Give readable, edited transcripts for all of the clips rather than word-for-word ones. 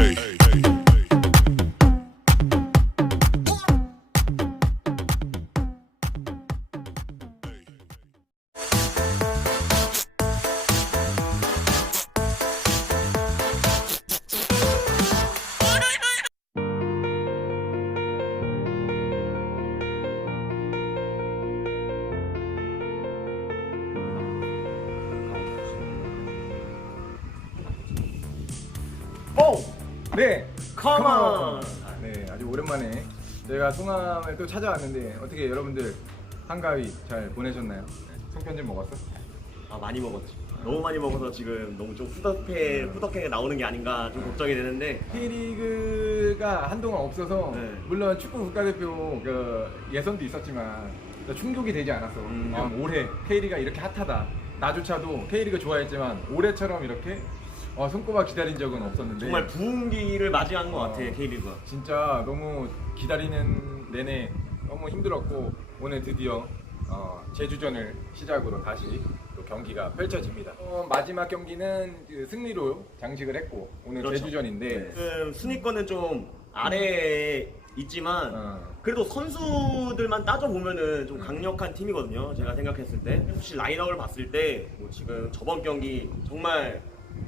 네, 컴온! 네, 아주 오랜만에 저희가 송암을 또 찾아왔는데 어떻게 여러분들 한가위 잘 보내셨나요? 송편집 먹었어? 아, 많이 먹었지. 너무 많이 먹어서 지금 너무 좀 후덕하게 나오는 게 아닌가 좀 걱정이 되는데. K리그가 한동안 없어서 네. 물론 축구 국가대표 그 예선도 있었지만 충족이 되지 않았어. 올해 K리그가 이렇게 핫하다. 나조차도 K리그 좋아했지만 올해처럼 이렇게 손꼽아 기다린 적은 없었는데 정말 부흥기를 맞이한 것 같아, K리그가. 진짜 너무 기다리는 내내 너무 힘들었고 오늘 드디어 제주전을 시작으로 다시 또 경기가 펼쳐집니다. 마지막 경기는 그 승리로 장식을 했고 오늘 그렇죠. 제주전인데 지금 순위권은 좀 아래에 있지만 그래도 선수들만 따져보면은 좀 강력한 팀이거든요. 제가 생각했을 때 혹시 라인업을 봤을 때 뭐 지금 저번 경기 정말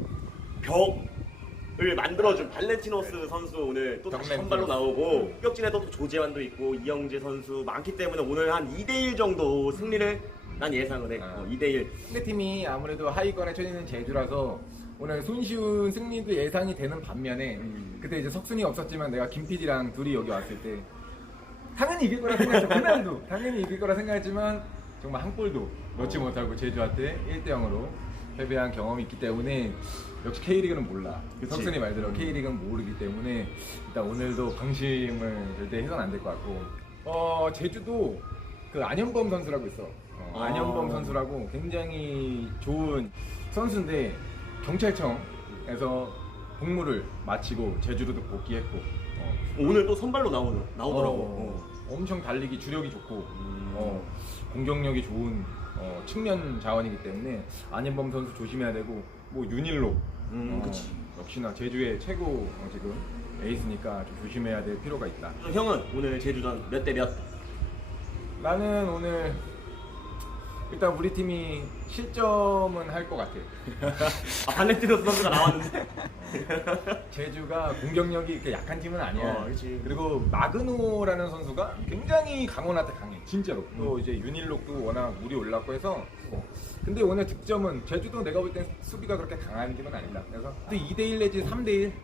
벽을 만들어준 발렌티노스 선수 오늘 또 다시 선발로 나오고 격진에도 또 조재환도 있고 이영재 선수 많기 때문에 오늘 한 2대1 정도 승리를 난 예상을 해. 2대1. 상대팀이 아무래도 하위권에 처지는 제주라서 오늘 손쉬운 승리도 예상이 되는 반면에 그때 이제 석순이 없었지만 내가 김 PD랑 둘이 여기 왔을 때 당연히 이길 거라 생각했죠. 그날도 당연히 이길 거라 생각했지만 정말 한 골도 넣지 못하고 제주한테 1대0으로 패배한 경험이 있기 때문에 역시 K리그는 몰라. 석순이 말대로 K리그는 모르기 때문에 일단 오늘도 방심을 절대 해서는 안 될 것 같고 제주도 그 안현범 선수라고 있어. 안현범 선수라고 굉장히 좋은 선수인데 경찰청에서 복무를 마치고 제주로도 복귀했고 오늘 또 선발로 나오더라고. 엄청 달리기 주력이 좋고 공격력이 좋은 측면 자원이기 때문에 안현범 선수 조심해야 되고 뭐 윤일로 그치. 역시나 제주의 최고 지금 에이스니까 좀 조심해야 될 필요가 있다. 형은 오늘 제주전 몇 대 몇? 나는 오늘 일단 우리 팀이 실점은 할 것 같아. 발렌티노스 선수가 나왔는데. 제주가 공격력이 이렇게 약한 팀은 아니야. 그치. 그리고 마그노라는 선수가 굉장히 강원한테 강해. 진짜로. 또 이제 윤일록도 워낙 물이 올랐고 해서. 근데 오늘 득점은 제주도 내가 볼 땐 수비가 그렇게 강한 팀은 아니다. 그래서 또 2대1 내지 3대1.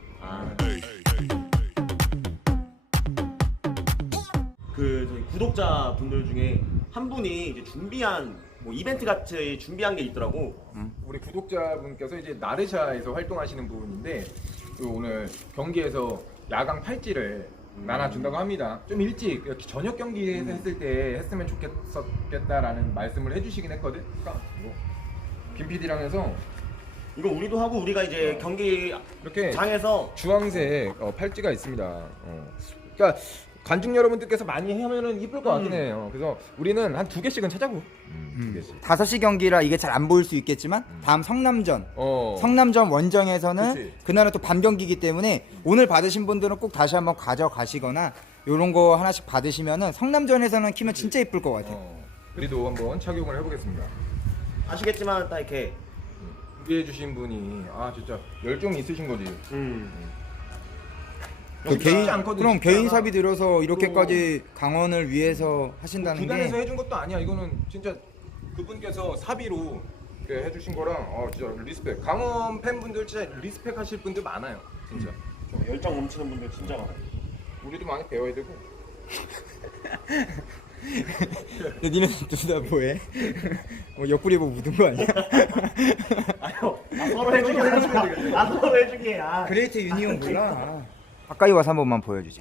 그 저희 구독자분들 중에 한 분이 이제 준비한 뭐 이벤트 같이 준비한 게 있더라고. 우리 구독자분께서 이제 나르샤에서 활동하시는 분인데 오늘 경기에서 야광 팔찌를 나눠준다고 합니다. 좀 일찍 이렇게 저녁 경기 했을 때 했으면 좋겠었겠다라는 말씀을 해주시긴 했거든. 그러니까 김 PD랑 해서 이거 우리도 하고 우리가 이제 경기 이렇게 장에서 주황색 팔찌가 있습니다. 그러니까 관중 여러분들께서 많이 하면은 이쁠 것 같긴 해요. 그래서 우리는 한 2개씩은 찾아고. 2개씩. 5시 경기라 이게 잘 안 보일 수 있겠지만 다음 성남전 성남전 원정에서는 그치. 그날은 또 밤 경기이기 때문에 오늘 받으신 분들은 꼭 다시 한번 가져가시거나 요런 거 하나씩 받으시면은 성남전에서는 키면 진짜 이쁠 것 같아요. 우리도 한번 착용을 해보겠습니다. 아시겠지만 딱 이렇게 준비해 주신 분이 진짜 열정이 있으신 거지. 그 그럼 개인 사비 들여서 이렇게까지 강원을 위해서 하신다는 구단에서 게 해준 것도 아니야. 이거는 진짜 그분께서 사비로 이렇게 해주신 거랑 진짜 리스펙. 강원 팬분들 진짜 리스펙 하실 분들 많아요. 진짜. 열정 넘치는 분들 진짜 많아요. 우리도 많이 배워야 되고. 니네 둘 다 뭐해? 옆구리 보고 묻은 거 아니야? 서로 해주기. 서로 해주기. 그레이트 유니온 몰라. 가까이 와서 한 번만 보여주자.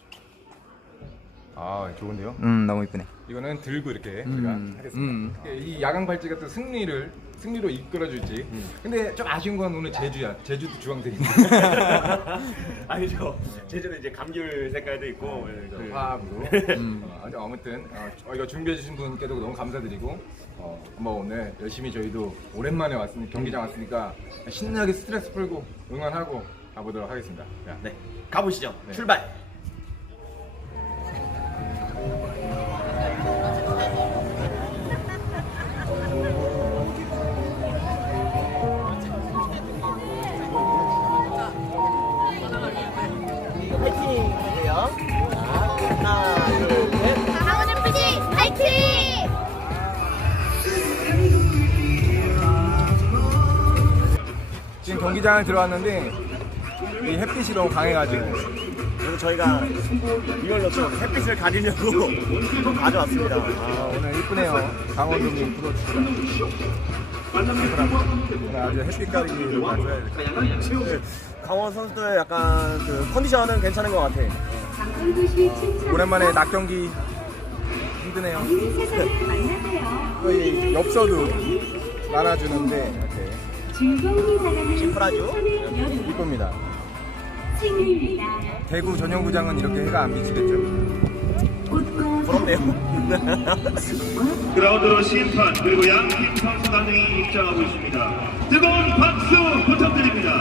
좋은데요? 너무 이쁘네. 이거는 들고 이렇게 제가 하겠습니다. 이 야광 발찌가 또 승리로 이끌어줄지. 근데 좀 아쉬운 건 오늘 제주야. 제주도 주황색인데. 아니죠. 제주는 이제 감귤 색깔도 있고 화합으로. 아무튼 이거 준비해주신 분께도 너무 감사드리고 한번 오늘 열심히 저희도 오랜만에 왔으니까 경기장 왔으니까 신나게 스트레스 풀고 응원하고 가보도록 하겠습니다. 자. 네, 가보시죠. 네. 출발. 파이팅 하세요. 자, 하나, 둘, 셋. 강원 FC 파이팅! 지금 경기장을 들어왔는데 이 햇빛이 너무 강해가지고 그리고 저희가 이걸로 좀 햇빛을 가리려고 가져왔습니다. 오늘 이쁘네요. 강원도님 프로축구. 오늘 아주 햇빛 가리기 맞아야 돼. 강원 선수들 약간 그 컨디션은 괜찮은 것 같아. 오랜만에 낮 경기 힘드네요. 거의 엽서도 나눠주는데 이렇게 심플하죠? 이쁩니다. 대구 전용구장은 이렇게 해가 안 비치겠죠? 부럽네요. 그라운드로 심판 그리고 양팀 선수단이 입장하고 있습니다. 뜨거운 박수 부탁드립니다.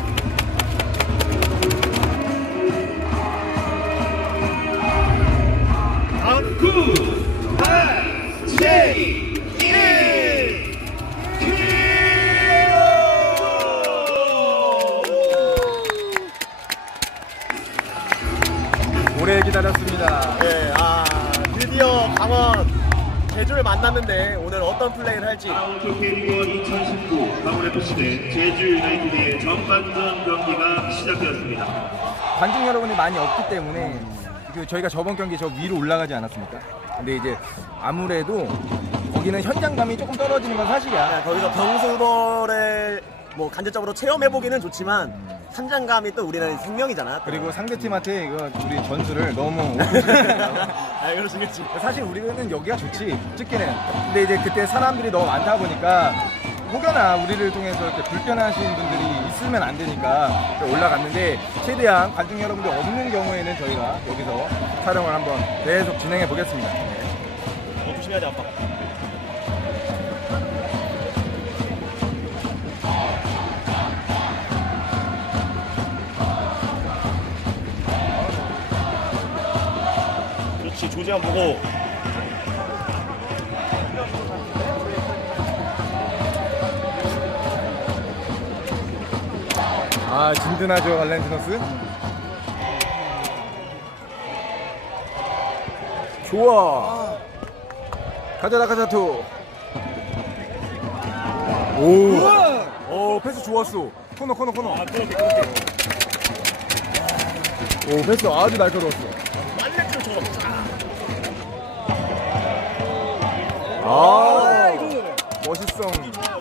다음 9, 8, 7, 1, 오래 기다렸습니다. 네, 드디어 강원 제주를 만났는데 오늘 어떤 플레이를 할지. 아웃도 K리그 2019 강원FC 대 제주 유나이티드의 전반전 경기가 시작되었습니다. 관중 여러분이 많이 없기 때문에 저희가 저번 경기 저 위로 올라가지 않았습니까? 근데 이제 아무래도 거기는 현장감이 조금 떨어지는 건 사실이야. 거기서 병수로를 뭐 간접적으로 체험해보기는 좋지만 현장감이 또 우리는 생명이잖아. 또. 그리고 상대팀한테 이거 우리 전술을 너무 그렇지. 사실 우리는 여기가 좋지 찍기는. 근데 이제 그때 사람들이 너무 많다 보니까 혹여나 우리를 통해서 이렇게 불편하신 분들이 있으면 안 되니까 올라갔는데 최대한 관중 여러분들 없는 경우에는 저희가 여기서 촬영을 한번 계속 진행해 보겠습니다. 조심해야지 아빠. 그렇지, 조지만 보고. 아 든든하죠 발렌티노스. 좋아. 가자 투. 오 패스 좋았어. 코너. 오 패스 아주 날카로웠어. 빨래줄 저거. 아 멋있어. 분위 좋아요.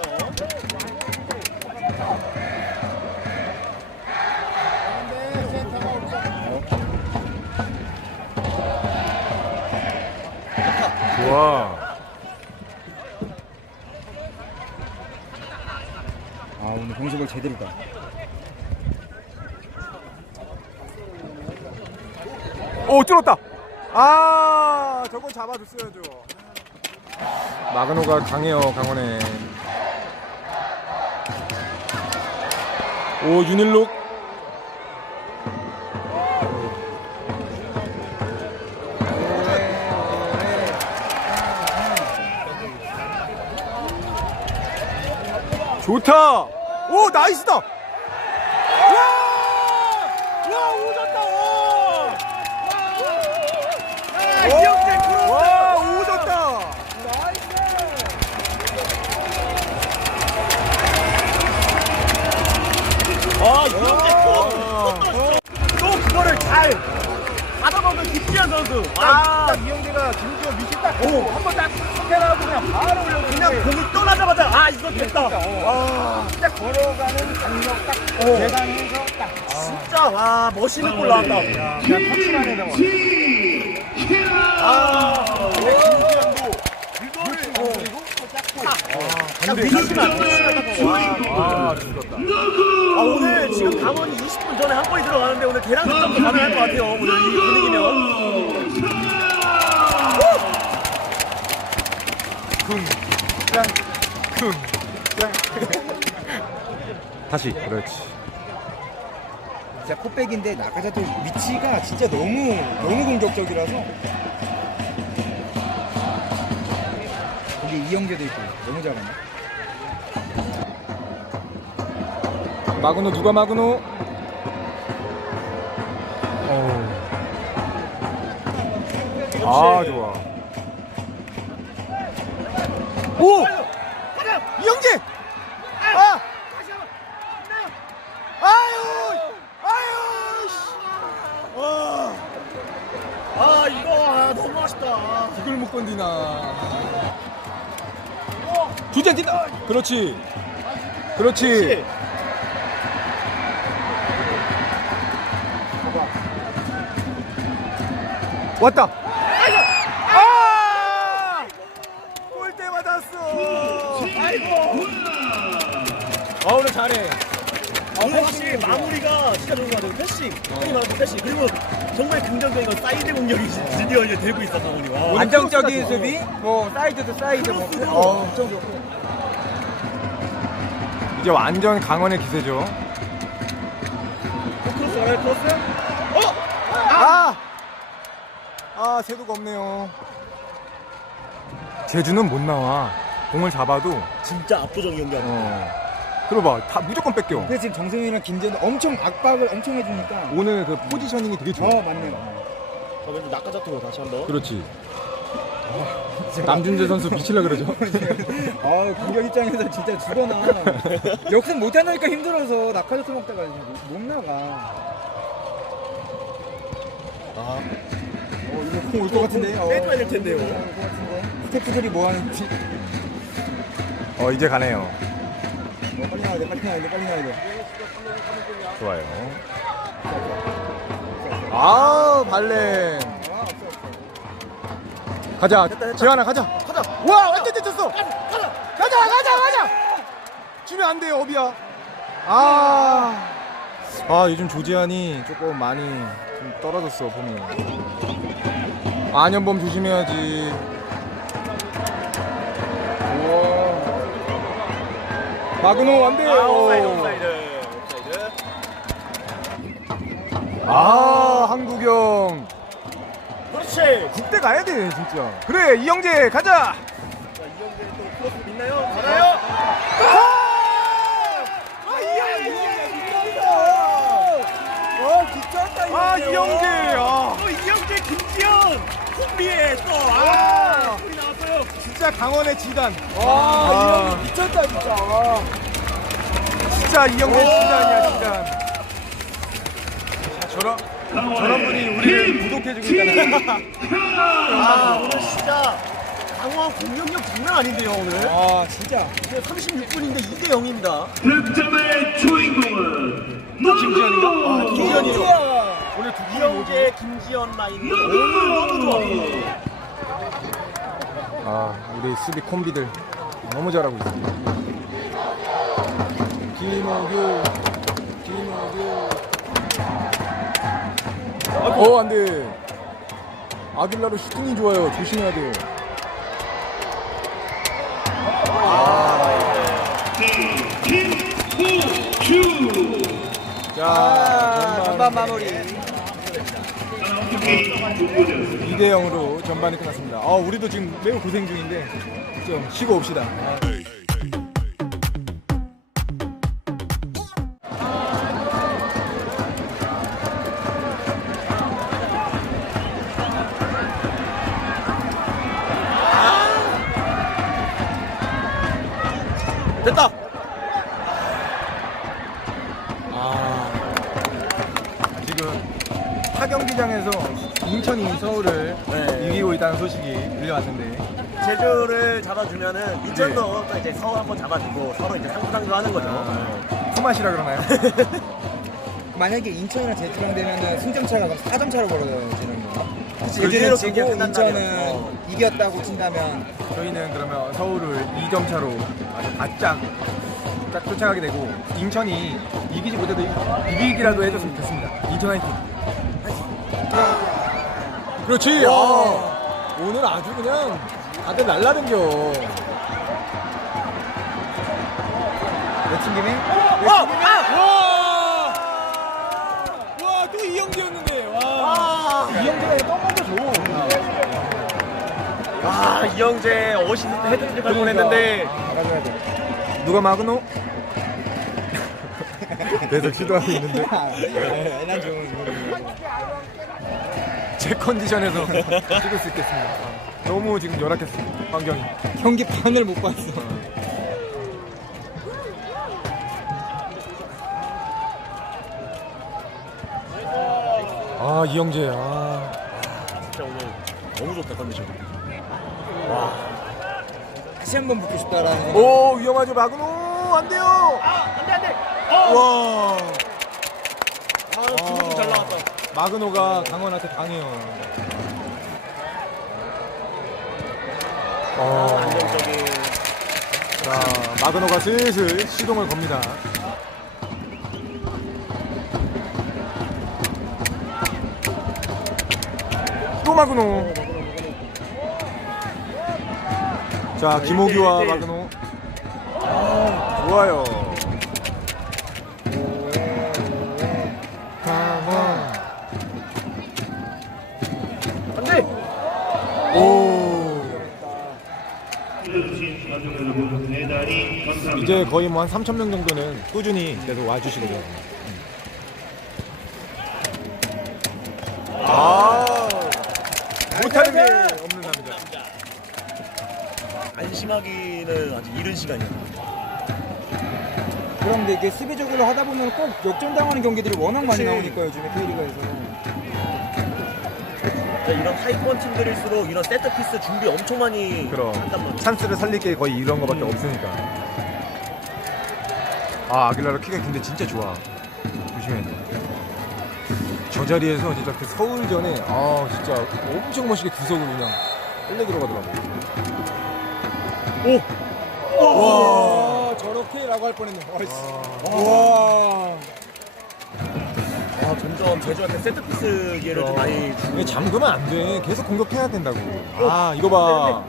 좋아. 오늘 공식을 제대로다. 오 뚫었다. 아 저건 잡아줬어야죠. 마그노가 강해요 강원에. 오 윤일록. 좋다. 오 나이스다. 와 오졌다. 이영재 크로스! 와 오졌다. 이영재 크로스! 또 그거를 잘 받아먹은 김지현 선수. 딱 이영재가 김지현 밑에 딱 한번 딱 스캔하고 그냥 바로 올려주는데 그냥 공이 떠나자마자 이거 됐다. 딱 걸어가는 강력 딱 계산해서 딱 진짜 멋있는 골 나왔다. 그냥 터치만 해서 그냥 밀리지만 아 죽었다. 오늘 지금 강원이 20분 전에 한 골이 들어가는데 오늘 대량 득점도 가능할 것 같아요. 오늘 이 분위기면. 다시 그렇지. 진짜 컵백인데 나카자토 위치가 진짜 너무 공격적이라서. 여기 이영재도 있고 너무 잘한다. 마그노 누가 마그노? 아 좋아. 오! 이영재! 아! 아 이거 너무 아쉽다. 이걸 못 건디나. 주전 뛴다. 그렇지. 그렇지. 왔다. 아! 골대 맞았어. 아이고. 아 오늘 잘해. 오늘 확실히 마무리가 진짜 좋은 것 같아요. 패싱, 형이 말한 패싱, 그리고 정말 긍정적인 건 사이드 공격이 드디어 이제 되고 있어 강원이. 와. 안정적인 수비, 뭐 사이드도 사이드, 뭐 크로스도. 엄청 좋고. 이제 완전 강원의 기세죠. 크로스 가나요? 크로스? 아 세도가 없네요. 제주는 못 나와. 공을 잡아도 진짜 압도적인 경기하네. 들어봐 다 무조건 뺏겨. 근데 지금 정승훈이랑 김재현도 엄청 압박을 엄청 해주니까. 오늘 그 포지셔닝이 되게 좋아. 맞네요. 그러면 낙하자토로 다시 한번. 그렇지. 남준재 선수 미칠라 그러죠. 공격 입장에서 진짜 죽어나. 역습 못하니까 힘들어서 낙하자토 먹다가 못 나가. 이거 공 올 것 같은데. 빼줘야 될 텐데요. 올것 같은데. 스태프들이 뭐 하는지. 이제 가네요. 빨리 나와야 돼, 빨리 나와야 돼. 좋아요. 아 발렌. 가자. 지환아 가자. 와 완전 대쳤어. 가자. 주면 안 돼요 어비야. 요즘 조지환이 조금 많이 좀 떨어졌어 봄이. 안현범 조심해야지. 마그노 안 돼요. 옵사이드. 한국영. 그렇지. 국대 가야 돼 진짜. 그래 이영재 가자. 자, 이영재 또 크로스 있나요? 가나요? 이영재. 또 이영재, 김지현 콤비에 또 골이 나왔어요. 진짜 강원의 지단. 이형이 미쳤다 진짜. 진짜 이영재 지단이야 지단. 저런 분이 우리를 구독해주고 있다는. 오늘 진짜 강원 공격력 장난 아닌데요 오늘. 진짜. 이제 36분인데 2대 0입니다. 득점의 주인공은 김지현인가? 김지현이죠. 오늘 이영재, 김지현 라인이 너무 좋아. 우리 수비 콤비들 너무 잘하고 있습니다. 김호규. 안돼. 아길라로 슈팅이 좋아요. 조심해야 돼요. 김호주. 자, 전반 마무리. 경기 종료되었습니다. 2대 0으로 전반이 끝났습니다. 우리도 지금 매우 고생 중인데 좀 쉬고 옵시다. 됐다. 지금 타 경기장에서 인천이 서울을 이기고 있다는 소식이 들려왔는데 제주를 잡아주면은 인천도 또 이제 서울 한번 잡아주고 서로 이제 상부상조 하는 거죠. 품앗이라 그러나요? 만약에 인천이랑 제주랑 되면은 승점 차가 그럼 4점 차로 벌어지는 거. 그대로 제주는 지고 경기가 끝난다면. 인천은 이겼다고 친다면 저희는 그러면 서울을 2점 차로 아주 바짝 쫓아가게 되고 인천이 이기지 못해도 이기기라도 해줬으면 좋겠습니다. 인천 화이팅! 그렇지! 오늘 아주 그냥 다들 날라댕겨. 외친 김에 아 이영재 어시스트 헤드트릭 할 뻔했는데 누가 마그노? 계속 시도하고 있는데 난 좋은 제 컨디션에서 찍을 수 있겠습니다. 너무 지금 열악했습니다. 환경이. 경기 반을 못 봤어. 아 이영재. 아. 진짜 오늘 너무 좋다 컨디션. 다시 한번 붙고 싶다라는 생각. 오 위험하죠 마그노 안 돼요. 안돼. 와. 주먹 잘 나왔다. 마그노가 강원한테 당해요. 안정적인. 자 마그노가 슬슬 시동을 겁니다. 또 마그노. 자 김호규와 마그노. 좋아요. 강원. 안돼. 오. 해주신 관중 여러분 대단히 감사합니다. 이제 거의 뭐 한 3,000명 정도는 꾸준히 계속 와주시거든요. 못하는 게 없는 남자. 안심하기는 아직 이른 시간이야. 그런데 이게 수비적으로 하다 보면 꼭 역전당하는 경기들이 워낙 많이 그치. 나오니까 요즘에 K리그에서. 이런 하위권 팀들일수록 이런 세트 피스 준비 엄청 많이 그럼 한단 말이야. 찬스를 살릴 게 거의 이런 거밖에 없으니까. 아 아길라라 키가 근데 진짜 좋아. 조심해야 돼. 저 자리에서 진짜 그 서울전에 아 진짜 엄청 멋있게 구석으로 그냥 빨려 들어가더라고. 와 저렇게라고 할 뻔했네. 와. 점점 제주한테 세트 피스 기회를 좀 많이 주고. 이게 잠그면 안 돼. 계속 공격해야 된다고. 아 이거 봐.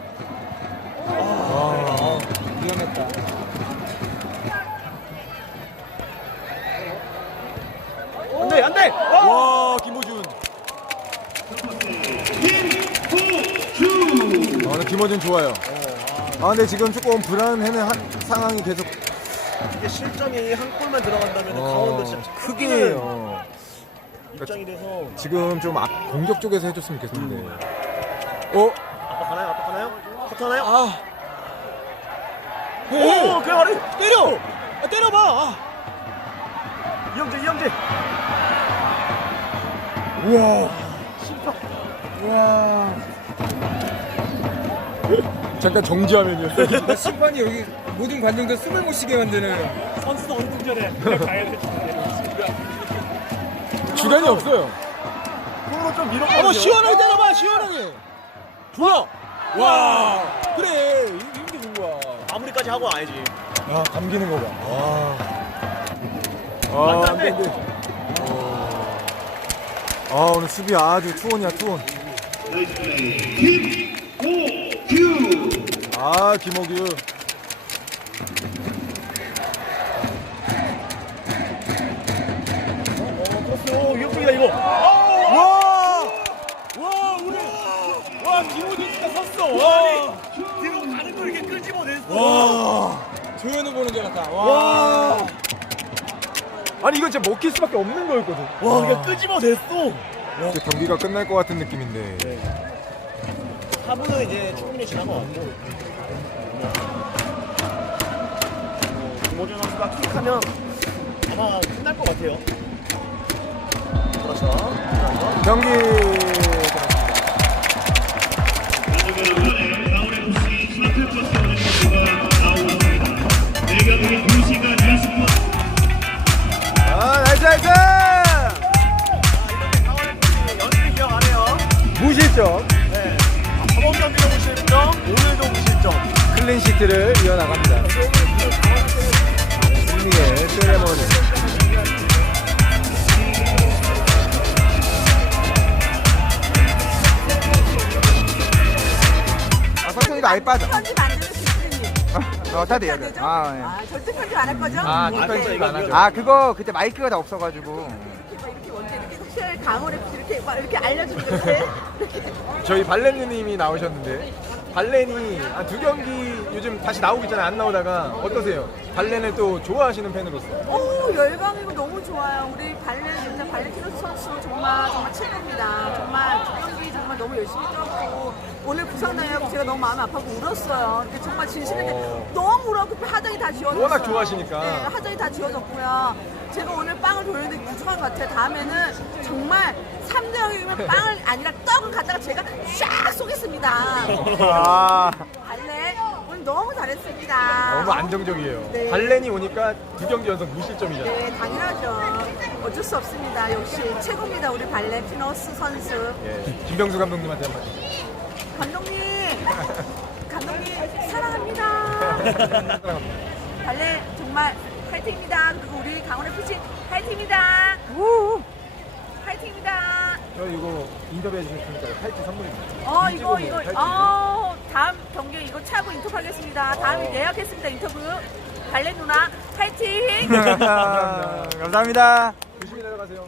위험했다. 안돼. 와 김호준. 아 근데 김호준 좋아요. 아 근데 지금 조금 불안해는 상황이 계속 이게 실점이 한 골만 들어간다면 강원도 진짜 크게 해요. 입장이 돼서. 지금 좀 공격 쪽에서 해줬으면 좋겠는데. 어? 아빠 가나요? 커트하나요? 아. 오, 그냥 아래 때려. 때려봐. 이영재. 우와. 우와. 잠깐 정지화면이었어. 심판이 여기 모든 관중들 숨을 못 쉬게 만드는. 선수도 언등전에 그냥 가야 돼. 주간이 없어요. 그거 좀 밀어버려. 한번 시원하게 때려봐. 시원하게. 좋아. 와. 그래. 이게 좋은 거야. 마무리까지 하고 와야지. 야 감기는 거 봐. 안 돼. 아 오늘 수비 아주 투혼이야 투혼. 아 김호규. 오, 이영재가 이거. 와 김호규 진짜 섰어. 뒤로 가는 걸 이렇게 끄집어냈어. 와. 조현우 보는 줄 알았다. 와. 아니 이건 진짜 먹힐 수밖에 없는 거였거든. 와, 그냥 끄집어냈어. 이제 경기가 끝날 것 같은 느낌인데. 4분은 이제 충분히 지난 것 같고. 김호준 선수가 킥하면 아마 끝날 것 같아요. 그렇죠. 경기. 관중 여러분, 강원FC 셔틀버스 오는 경기가 나오겠습니다. 대경기 2시간 20분. 아 나이스. 연습 기억 안 해요. 무실점. 네. 저번 경기도 무실점, 오늘도 무실점. 클린시트를 이어나갑니다. 승리의 세레머니. 아 석현이가 아예 빠져. 편집 안 되면 기술입니다. 다 돼요. 되죠? 아, 절대 편집 안 할 거죠? 아, 네. 편집 안 하죠. 아 그거 그때 마이크가 다 없어가지고. 이렇게 먼저 이렇게 혹시 강원에 이렇게 막 이렇게 알려주는 건데 저희 발렌느님이 나오셨는데 발렌이 한 2경기 요즘 다시 나오고 있잖아요. 안 나오다가 어떠세요? 발렌을 또 좋아하시는 팬으로서. 오, 열광이고 너무 좋아요. 우리 진짜 발렌티노스 선수 정말 최고입니다. 정말 두 경기 정말 너무 열심히 뛰었고 오늘 부상 나요. 제가 너무 마음 아파서 울었어요. 근데 정말 진심인데 너무 울었고 하장이 다 지워졌어요. 워낙 좋아하시니까. 네, 하장이 다 지워졌고요. 제가 오늘 빵을 돌렸는데 부족한 것 같아요. 다음에는 정말 3대 0이면 빵을 아니라 떡을 갖다가 제가 쫙 쏘겠습니다. 아, 발렌 오늘 너무 잘했습니다. 너무 안정적이에요. 네. 발렌이 오니까 2경기 연속 무실점이잖아요. 네, 당연하죠. 어쩔 수 없습니다. 역시 최고입니다. 우리 발렌티노스 선수. 예. 김병수 감독님한테 한마디. 감독님 사랑합니다. 발렌 정말 파이팅입니다. 그리고 우리 강원FC 파이팅입니다. 우 파이팅입니다. 저 이거 인터뷰해 주셨으니까 팔찌 선물입니다. 이거 다음 경기에 이거 차고 인터뷰하겠습니다. 다음에 예약했습니다. 인터뷰. 발렌 누나 파이팅. 감사합니다. 조심히 내려가세요.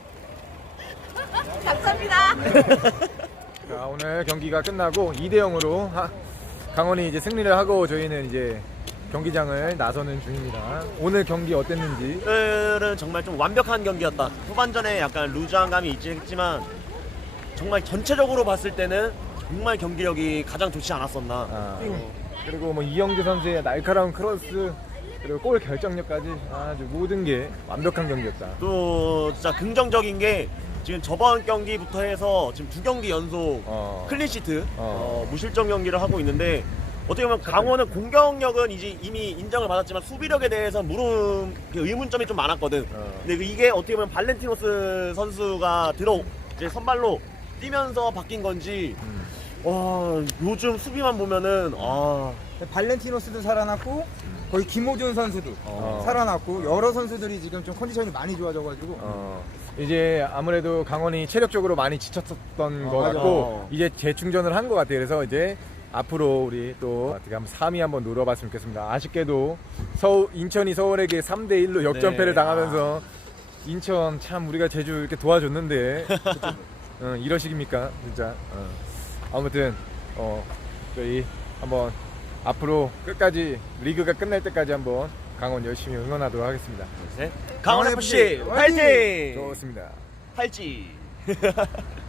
감사합니다. 자, 오늘 경기가 끝나고 2대 0으로 강원이 이제 승리를 하고 저희는 이제 경기장을 나서는 중입니다. 오늘 경기 어땠는지. 오늘은 정말 좀 완벽한 경기였다. 후반전에 약간 루즈한 감이 있긴 했지만 정말 전체적으로 봤을 때는 정말 경기력이 가장 좋지 않았었나. 그리고 뭐 이영재 선수의 날카로운 크로스 그리고 골 결정력까지 아주 모든 게 완벽한 경기였다. 또 진짜 긍정적인 게 지금 저번 경기부터 해서 지금 2경기 연속 클린시트 무실점 경기를 하고 있는데 어떻게 보면 강원은 공격력은 이제 이미 인정을 받았지만 수비력에 대해서 의문점이 좀 많았거든. 근데 이게 어떻게 보면 발렌티노스 선수가 이제 선발로 뛰면서 바뀐 건지 와 요즘 수비만 보면은 발렌티노스도 살아났고 거의 김호준 선수도 살아났고 여러 선수들이 지금 좀 컨디션이 많이 좋아져가지고 이제 아무래도 강원이 체력적으로 많이 지쳤었던 것 맞아. 같고 이제 재충전을 한 것 같아요. 그래서 이제 앞으로 우리 또 어떻게 한번 3위 한번 노려봤으면 좋겠습니다. 아쉽게도 인천이 서울에게 3대 1로 역전패를 네. 당하면서 인천 참 우리가 제주 이렇게 도와줬는데 이러식입니까 진짜. 아무튼 저희 한번 앞으로 끝까지 리그가 끝날 때까지 한번 강원 열심히 응원하도록 하겠습니다. 강원 FC 파이팅! 좋습니다. 팔찌.